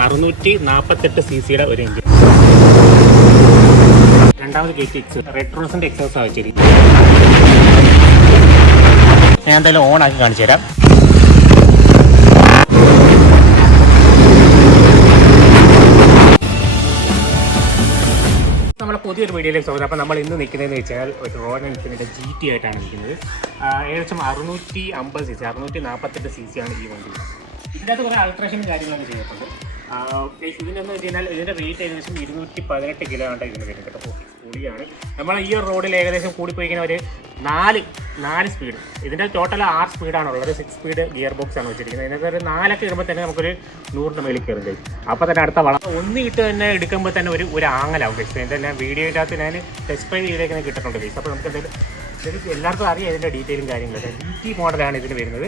648 cc ഒരു engine. രണ്ടാമത് KTX റെട്രോസിന്റെ exhaust വെച്ചിരിക്കും. ഞാൻ എന്തായാലും ഓൺ ആക്കി കാണിച്ചു തരാം. നമ്മുടെ പുതിയൊരു വീഡിയോയിലേക്ക് സ്വാഗതം. അപ്പോൾ നമ്മൾ ഇന്ന് നിൽക്കുന്നതെന്ന് വെച്ചാൽ ഒരു റോയൽ എൻഫീൽഡിൻ്റെ GT ആയിട്ടാണ് നിൽക്കുന്നത്. ഏകദേശം 650 cc 648 cc ആണ് ഈ വണ്ടി. ഇതിൻ്റെ അകത്ത് കുറേ ആൾട്രേഷനും കാര്യങ്ങളൊക്കെ ചെയ്തിട്ടുണ്ട്. ഇതിനെന്ന് വെച്ച് കഴിഞ്ഞാൽ ഇതിൻ്റെ വെയിറ്റ് ഏകദേശം 218 കിലോ ആണ് ഇതിന് വരുന്നത് കേട്ടോ. കൂടിയാണ് നമ്മൾ ഈ ഒരു റോഡിൽ ഏകദേശം കൂടിപ്പോയി കഴിഞ്ഞാൽ ഒരു 4 സ്പീഡ്. ഇതിൻ്റെ ടോട്ടൽ 6 സ്പീഡാണുള്ളത്. 6 സ്പീഡ് ഗിയർ ബോക്സ് ആണ് വെച്ചിരിക്കുന്നത്. ഇതിനകത്ത് ഒരു 4 ഇടുമ്പോൾ തന്നെ നമുക്കൊരു 100 മേളിൽ കയറും കഴിയും. അപ്പോൾ തന്നെ അടുത്ത വളം ഒന്ന് ഇട്ട് തന്നെ എടുക്കുമ്പോൾ തന്നെ ഒരു ആങ്ങലാവും കഴിച്ചു. എന്തായാലും വീഡിയോയുടെ അകത്ത് ഞാൻ ടെസ്റ്റ് ഡ്രൈവ് ചെയ്തേക്കുന്നത് കിട്ടുന്നുണ്ട് കഴിച്ചു. അപ്പോൾ നമുക്ക് എന്തായാലും എല്ലാവർക്കും അറിയാം ഇതിൻ്റെ ഡീറ്റെയിലും കാര്യങ്ങളൊക്കെ. GT മോഡലാണ് ഇതിന് വരുന്നത്.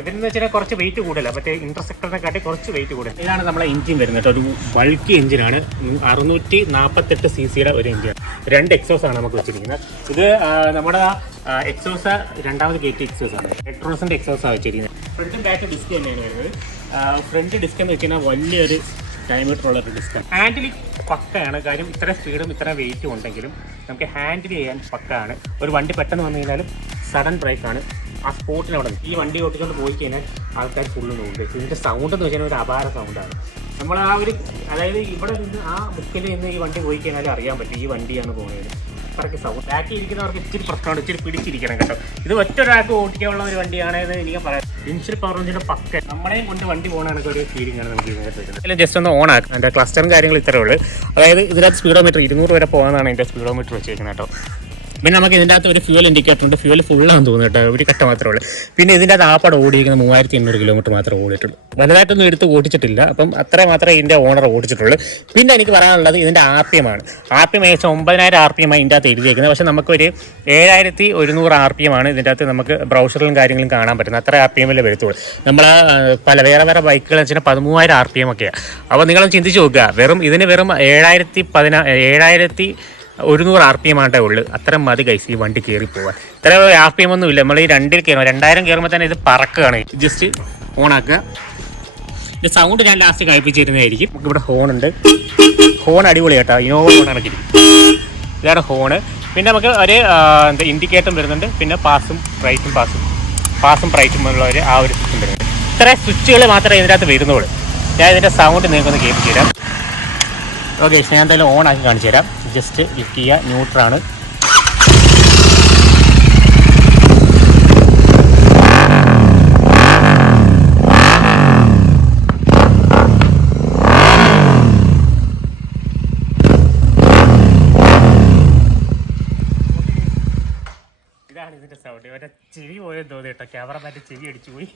ഇതിനെന്ന് വെച്ചാൽ കുറച്ച് വെയിറ്റ് കൂടുതലാണ്. മറ്റേ ഇൻട്രസെപ്റ്ററിനെക്കാട്ടി കുറച്ച് വെയിറ്റ് കൂടുതൽ. ഇതാണ് നമ്മളെ എഞ്ചിൻ വരുന്നത്. ഒരു ബൾക്കി എഞ്ചിനാണ്. 648 cc ഒരു എഞ്ചിനാണ്. 2 എക്സോസാണ് നമുക്ക് വെച്ചിരിക്കുന്നത്. ഇത് നമ്മുടെ എക്സോസ് രണ്ടാമത് KT എക്സോസ് ആണ്. റെട്രോസിൻ്റെ എക്സോസാണ് വെച്ചിരിക്കുന്നത്. ഫ്രണ്ടും ബാക്ക് ഡിസ്ക് തന്നെയാണ് വരുന്നത്. ഫ്രണ്ട് ഡിസ്ക് എന്ന് വെച്ചാൽ വലിയൊരു ഡയമീറ്ററുള്ളൊരു ഡിസ്കാണ്. ഹാൻഡിലിംഗ് പക്കയാണ്. കാര്യം ഇത്ര സ്പീഡും ഇത്ര വെയിറ്റും ഉണ്ടെങ്കിലും നമുക്ക് ഹാൻഡിൽ ചെയ്യാൻ പക്കയാണ്. ഒരു വണ്ടി പെട്ടെന്ന് വന്നു കഴിഞ്ഞാലും സഡൻ ബ്രേക്കാണ്. ആ സ്പോട്ടിനവിടെ ഈ വണ്ടി ഓട്ടിക്കൊണ്ട് പോയി കഴിഞ്ഞാൽ ആൾക്കാർ ഫുള്ള് നോക്കും. ഇതിൻ്റെ സൗണ്ട് എന്ന് വെച്ചാൽ ഒരു അപാര സൗണ്ടാണ്. നമ്മൾ അതായത് ഇവിടെ നിന്ന് ആ മുക്കിൽ നിന്ന് ഈ വണ്ടി പോയി കഴിഞ്ഞാൽ അറിയാൻ പറ്റും ഈ വണ്ടിയാണ് പോകുന്നത്. അത്രയ്ക്ക് സൗണ്ട്. ബാക്കി ഇരിക്കുന്നവർക്ക് ഇച്ചിരി പ്രശ്നമാണ്. ഇച്ചിരി പിടിച്ചിരിക്കണം കേട്ടോ. ഇത് ഒറ്റൊരാൾക്ക് ഓടിക്കാനുള്ള ഒരു വണ്ടിയാണെന്ന് എനിക്ക് പറയാം. ഇൻഷുർ പവർ വെച്ചിട്ട് പക്ക നമ്മളെയും കൊണ്ട് വണ്ടി പോകുന്ന ഒരു ഫീലിംഗ് ആണ് നമുക്ക് ഇതിനകത്ത് വരുന്നത്. ജസ്റ്റ് ഒന്ന് ഓൺ ആക്കാം. എൻ്റെ ക്ലസ്റ്ററും കാര്യങ്ങളും ഇത്രയേ ഉള്ളൂ. അതായത് ഇതിനകത്ത് സ്പീഡോമീറ്റർ 200 വരെ പോകാനാണ് എൻ്റെ സ്പീഡോമീറ്റർ വെച്ചിരിക്കുന്നത് കേട്ടോ. പിന്നെ നമുക്ക് ഇതിൻ്റെ അകത്ത് ഒരു ഫ്യൂൽ ഇൻഡിക്കേറ്റർ ഉണ്ട്. ഫ്യൂൽ ഫുള്ളാണെന്ന് തോന്നുന്നു കേട്ടോ. ഒരു കട്ട മാത്രമേ ഉള്ളൂ. പിന്നെ ഇതിൻ്റെ അകത്ത് ആപ്പാട് ഓടിയിരിക്കുന്നത് 3800 കിലോമീറ്റർ മാത്രമേ ഓടിയിട്ടുള്ളൂ. വലുതായിട്ടൊന്നും എടുത്ത് ഓടിച്ചിട്ടില്ല. അപ്പം അത്ര മാത്രമേ ഇതിൻ്റെ ഓണർ ഓടിച്ചിട്ടുള്ളൂ. പിന്നെ എനിക്ക് പറയാനുള്ളത് ഇതിൻ്റെ RPM ആണ്. RPM ഏകദേശം 9000 RPM ഇതിൻ്റെ അകത്ത് എഴുതിയിരിക്കുന്നത്. പക്ഷേ നമുക്കൊരു 7100 RPM ആണ് ഇതിൻ്റെ അകത്ത് നമുക്ക് ബ്രൗസറിലും കാര്യങ്ങളും കാണാൻ പറ്റുന്നത്. അത്ര RPM വരത്തുള്ളൂ. നമ്മൾ വേറെ ബൈക്കുകൾ വെച്ചാൽ 13000 RPM ഒക്കെയാണ്. അപ്പോൾ നിങ്ങളൊന്ന് ചിന്തിച്ച് നോക്കുക. ഇതിന് വെറും 7100 RPM ആയിട്ടേ ഉള്ളൂ. അത്ര മതി ഗൈസ് ഈ വണ്ടി കയറി പോകാൻ. ഇത്ര RPM ഒന്നും ഇല്ല. നമ്മൾ ഈ 2000 കയറുമ്പോൾ തന്നെ ഇത് പറക്കുകയാണ്. ജസ്റ്റ് ഓണാക്കുക. ഇത് സൗണ്ട് ഞാൻ ലാസ്റ്റ് കഴിപ്പിച്ചിരുന്നതായിരിക്കും. നമുക്ക് ഇവിടെ ഹോണുണ്ട്. ഹോൺ അടിപൊളി കേട്ടോ. ഇനോവ ഹോണാണ് കിട്ടും. ഇതാണ് ഹോണ്. പിന്നെ നമുക്ക് ഒരു ഇൻഡിക്കേറ്ററും വരുന്നുണ്ട്. പിന്നെ പാസും ബ്രൈറ്റും ഉള്ള ആ ഒരു സിസ്റ്റം വരുന്നുണ്ട്. ഇത്ര സ്വിച്ചുകൾ മാത്രമേ ഇതിനകത്ത് വരുന്നുള്ളൂ. ഞാൻ ഇതിൻ്റെ സൗണ്ട് നിങ്ങൾക്കൊന്ന് കേൾപ്പിച്ച് തരാം. ഓക്കെ, ഞാൻ എന്തായാലും ഓൺ ആക്കി കാണിച്ചു തരാം. ജസ്റ്റ് ലിഫ്റ്റ് ചെയ്യുക. ന്യൂട്രാണ്. ഇതാണ് ഇതിൻ്റെ സൗണ്ട്. ഇവരുടെ ചെവി പോയെന്ന് തോന്നി കേട്ടോ. ക്യാമറ മാറ്റി ചെവി അടിച്ചു പോയി.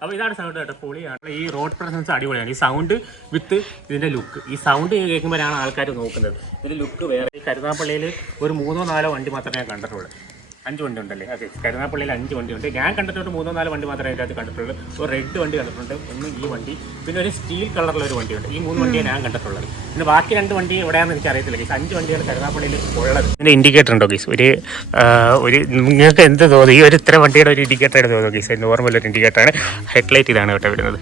അപ്പോൾ ഇതാണ് സൗണ്ട് കേട്ടോ. പൊളിയാണ്. ഈ റോഡ് പ്രസൻസ് അടിപൊളിയാണ്. ഈ സൗണ്ട് വിത്ത് ഇതിൻ്റെ ലുക്ക്. ഈ സൗണ്ട് കേൾക്കുമ്പോഴാണ് ആൾക്കാർ നോക്കുന്നത്. ഇതിൻ്റെ ലുക്ക് വേറെ. ഈ കരുനാഗപ്പള്ളിയിൽ ഒരു 3-4 വണ്ടി മാത്രമേ ഞാൻ കണ്ടിട്ടുള്ളൂ. 5 വണ്ടി ഉണ്ടല്ലേ? അതെ, കരുനാഗപ്പള്ളിയിൽ 5 വണ്ടിയുണ്ട്. ഞാൻ കണ്ടിട്ടുണ്ട് 3-4 വണ്ടി മാത്രമേ അതിനകത്ത് കണ്ടിട്ടുള്ളൂ. ഒരു റെഡ് വണ്ടി കണ്ടിട്ടുണ്ട്, ഒന്ന് ഈ വണ്ടി, പിന്നെ ഒരു സ്റ്റീൽ കളറിലുള്ള ഒരു വണ്ടിയുണ്ട്. ഈ 3 വണ്ടിയാണ് ഞാൻ കണ്ടിട്ടുള്ളത്. പിന്നെ ബാക്കി 2 വണ്ടി എവിടെയാണെന്ന് എനിക്ക് അറിയത്തില്ല. 5 വണ്ടിയാണ് കരുനാഗപ്പള്ളിയിൽ ഉള്ളത്. ഇതിൻ്റെ ഇൻഡിക്കേറ്റർ ഉണ്ടോ ഗീസ്? ഒരു നിങ്ങൾക്ക് എന്ത് തോന്നുന്നു? ഈ ഒരു ഇത്ര വണ്ടിയുടെ ഒരു ഇൻഡിക്കേറ്റർ ആയിട്ട് തോന്നുന്നു ഗീസ്? നോർമൽ ഒരു ഇൻഡിക്കേറ്ററാണ്. ഹെഡ്ലൈറ്റ് ഇതാണ് കേട്ടോ വരുന്നത്.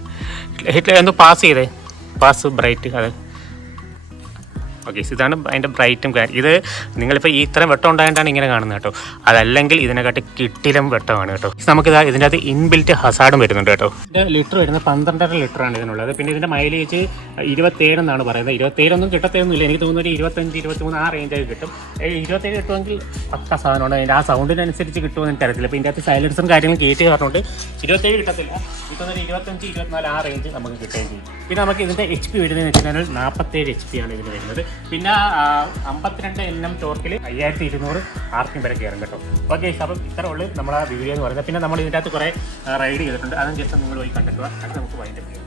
ഹെഡ്ലൈറ്റ് ഒന്ന് പാസ് ബ്രൈറ്റ്. അതെ, ഓക്കെ. ഇതാണ് അതിൻ്റെ ബ്രൈറ്റും കാര്യം. ഇത് നിങ്ങളിപ്പോൾ ഈ ഇത്രയും വെട്ടം ഉണ്ടായിട്ടാണ് ഇങ്ങനെ കാണുന്നത് കേട്ടോ. അതല്ലെങ്കിൽ ഇതിനെക്കാട്ടി കിട്ടിലും വെട്ടമാണ് കേട്ടോ. നമുക്കിത് ഇതിൻ്റെ അകത്ത് ഇൻബിൽറ്റ് ഹസാർഡും വരുന്നുണ്ട് കേട്ടോ. ഇതിൻ്റെ ലിറ്റർ വരുന്നത് 12.5 ലിറ്ററാണ് ഇതിനുള്ളത്. പിന്നെ ഇതിൻ്റെ മൈലേജ് 27 എന്നാണ് പറയുന്നത്. 27 ഒന്നും കിട്ടത്തൊന്നുമില്ല. എനിക്ക് തോന്നുന്നത് 25-23 ആ റേഞ്ചായി കിട്ടും. 27 കിട്ടുമെങ്കിൽ പക്ക സാധനമാണ്. അതിൻ്റെ ആ സൗണ്ടിനനുസരിച്ച് കിട്ടുമെന്ന് എനിക്കറിയത്തില്ല. ഇപ്പോൾ ഇതിൻ്റെ അകത്ത് സൈലൻസും കാര്യങ്ങളും കയറ്റി പറഞ്ഞുകൊണ്ട് 27 കിട്ടത്തില്ല. ഇതൊന്നൊരു 25-24 ആ റേഞ്ച് നമുക്ക് കിട്ടുകയും ചെയ്യും. പിന്നെ നമുക്ക് ഇതിൻ്റെ HP വരുന്നതെന്ന് വെച്ചാൽ 47 HP ആണ് ഇതിന് വരുന്നത്. പിന്നെ 52 Nm ടോർക്കിൽ 5200 RPM വരെ കയറും കേട്ടോ. ഓക്കെ, അപ്പം ഇത്ര ഉള്ളു നമ്മളെ വീഡിയോ എന്ന് പറയുന്നത്. പിന്നെ നമ്മൾ ഇതിൻ്റെ അകത്ത് കുറേ റൈഡ് ചെയ്തിട്ടുണ്ട്. അതും ജസ്റ്റ് നിങ്ങൾ പോയി കണ്ടിട്ടുക. അത് നമുക്ക് വൈൻഡപ്പ് ചെയ്യാം.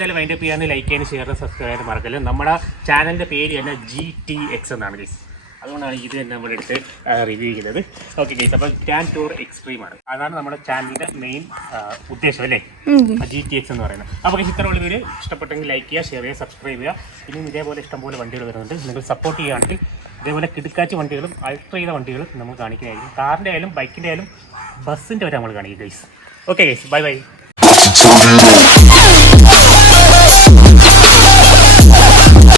എന്തായാലും വൈൻഡ് അപ്പ് ചെയ്യാൻ ലൈക്ക് ചെയ്യാനും ഷെയർ സബ്സ്ക്രൈബ് ചെയ്യാനും മറക്കല്ല. നമ്മുടെ ചാനലിൻ്റെ പേര് തന്നെ GTX എന്നാണ് ഗൈസ്. അതുകൊണ്ടാണ് ഇത് തന്നെ നമ്മുടെ അടുത്ത് റിവ്യൂ ചെയ്യുന്നത്. ഓക്കെ ഗൈസ്, അപ്പോൾ ഗ്രാൻഡ് ടൂർ എക്സ്ട്രീം ആണ്. അതാണ് നമ്മുടെ ചാനലിൻ്റെ മെയിൻ ഉദ്ദേശം അല്ലേ, GTX എന്ന് പറയുന്നത്. അപ്പോൾ ഗൈസ് ഇത്രയുള്ള വീഡിയോ ഇഷ്ടപ്പെട്ടെങ്കിൽ ലൈക്ക് ചെയ്യുക, ഷെയർ ചെയ്യുക, സബ്സ്ക്രൈബ് ചെയ്യുക. ഇനിയും ഇതേപോലെ ഇഷ്ടംപോലെ വണ്ടികൾ വരുന്നുണ്ട്. നിങ്ങൾ സപ്പോർട്ട് ചെയ്യുകയാണെങ്കിൽ ഇതേപോലെ കിടുക്കാച്ചി വണ്ടികളും അൾട്ര ചെയ്ത വണ്ടികളും നമ്മൾ കാണിക്കുന്നതായിരിക്കും. കാറിൻ്റെ ആയാലും ബൈക്കിൻ്റെ ആയാലും ബസ്സിൻ്റെ വരെ നമ്മൾ കാണിക്കും guys. Okay guys, bye bye.